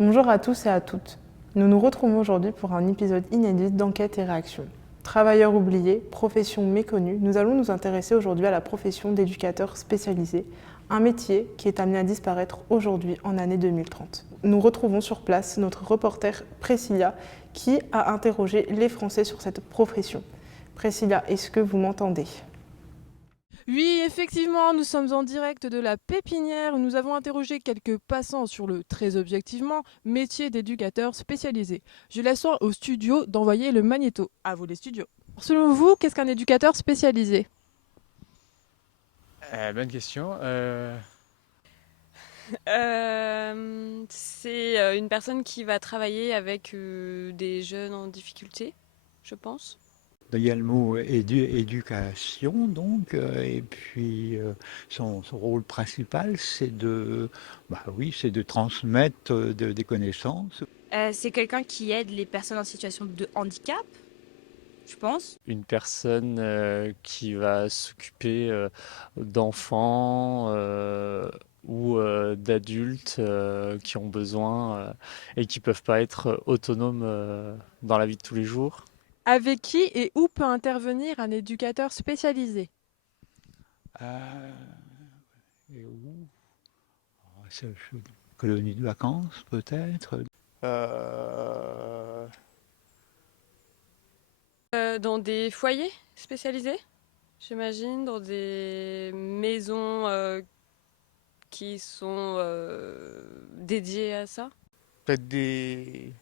Bonjour à tous et à toutes. Nous nous retrouvons aujourd'hui pour un épisode inédit d'Enquête et réaction. Travailleurs oubliés, profession méconnue, nous allons nous intéresser aujourd'hui à la profession d'éducateur spécialisé, un métier qui est amené à disparaître aujourd'hui en année 2030. Nous retrouvons sur place notre reporter Priscilla qui a interrogé les Français sur cette profession. Priscilla, est-ce que vous m'entendez ? Oui, effectivement, nous sommes en direct de la pépinière où nous avons interrogé quelques passants sur le, très objectivement, métier d'éducateur spécialisé. Je laisse au studio d'envoyer le magnéto. À vous les studios. Selon vous, qu'est-ce qu'un éducateur spécialisé? Bonne question. C'est une personne qui va travailler avec des jeunes en difficulté, je pense. Il y a le mot éducation, donc, et puis son rôle principal, c'est de transmettre des connaissances. C'est quelqu'un qui aide les personnes en situation de handicap, je pense. Une personne qui va s'occuper d'enfants ou d'adultes qui ont besoin et qui peuvent pas être autonomes dans la vie de tous les jours. Avec qui et où peut intervenir un éducateur spécialisé? Euh, et où? Colonie de vacances, peut-être. Euh, Dans des foyers spécialisés, j'imagine, dans des maisons qui sont dédiées à ça. Peut-être des...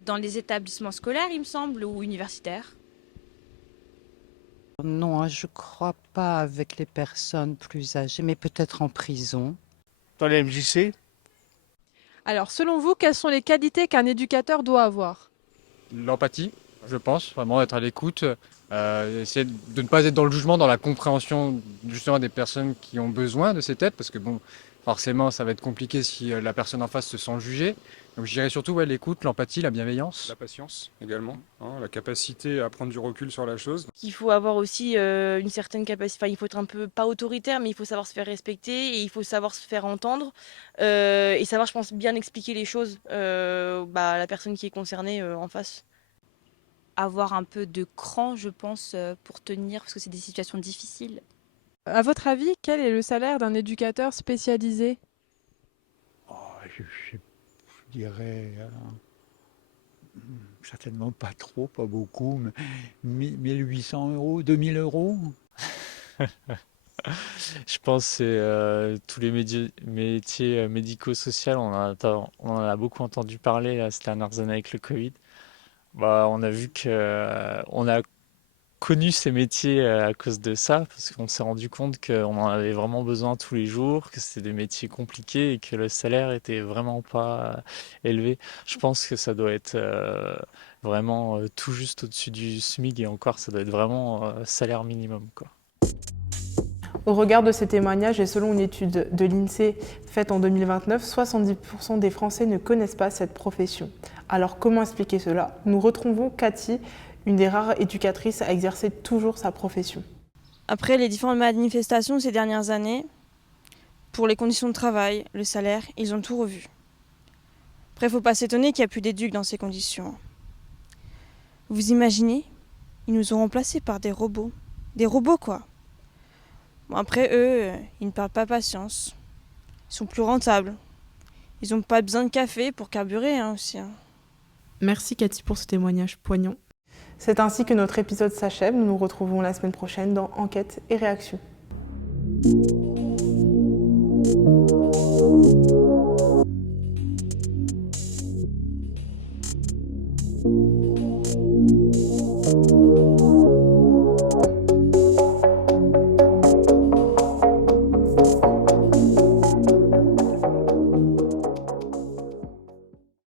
Dans les établissements scolaires, il me semble, ou universitaires. Non, hein, je crois pas avec les personnes plus âgées, mais peut-être en prison. Dans les MJC, Alors, selon vous, quelles sont les qualités qu'un éducateur doit avoir? l'empathie, je pense, vraiment être à l'écoute, essayer de ne pas être dans le jugement, dans la compréhension justement des personnes qui ont besoin de cette aide, parce que bon, forcément, ça va être compliqué si la personne en face se sent jugée. Donc je dirais surtout ouais, l'écoute, l'empathie, la bienveillance. La patience également, hein, la capacité à prendre du recul sur la chose. Il faut avoir aussi une certaine capacité, enfin il faut être un peu, pas autoritaire, mais il faut savoir se faire respecter et il faut savoir se faire entendre et savoir, je pense, bien expliquer les choses à la personne qui est concernée en face. Avoir un peu de cran, je pense, pour tenir, parce que c'est des situations difficiles. À votre avis, quel est le salaire d'un éducateur spécialisé? Oh, je dirais certainement pas trop, pas beaucoup, mais 1800 euros, 2000 euros. je pense que c'est tous les métiers médico-sociaux, on en a beaucoup entendu parler là, ces dernières années avec le Covid. Bah, on a vu que on a connu ces métiers à cause de ça, parce qu'on s'est rendu compte qu'on en avait vraiment besoin tous les jours, que c'était des métiers compliqués et que le salaire était vraiment pas élevé. Je pense que ça doit être vraiment tout juste au-dessus du SMIC et encore, ça doit être vraiment salaire minimum, quoi. Au regard de ces témoignages et selon une étude de l'INSEE faite en 2029, 70% des Français ne connaissent pas cette profession. Alors comment expliquer cela? Nous retrouvons Cathy, une des rares éducatrices à exercer toujours sa profession. Après les différentes manifestations ces dernières années, pour les conditions de travail, le salaire, ils ont tout revu. Après, faut pas s'étonner qu'il n'y a plus d'éduc dans ces conditions. Vous imaginez? Ils nous ont remplacés par des robots. Des robots quoi. Bon, après eux, ils ne parlent pas patience. Ils sont plus rentables. Ils n'ont pas besoin de café pour carburer aussi. Merci Cathy pour ce témoignage poignant. C'est ainsi que notre épisode s'achève. Nous nous retrouvons la semaine prochaine dans Enquête et réaction.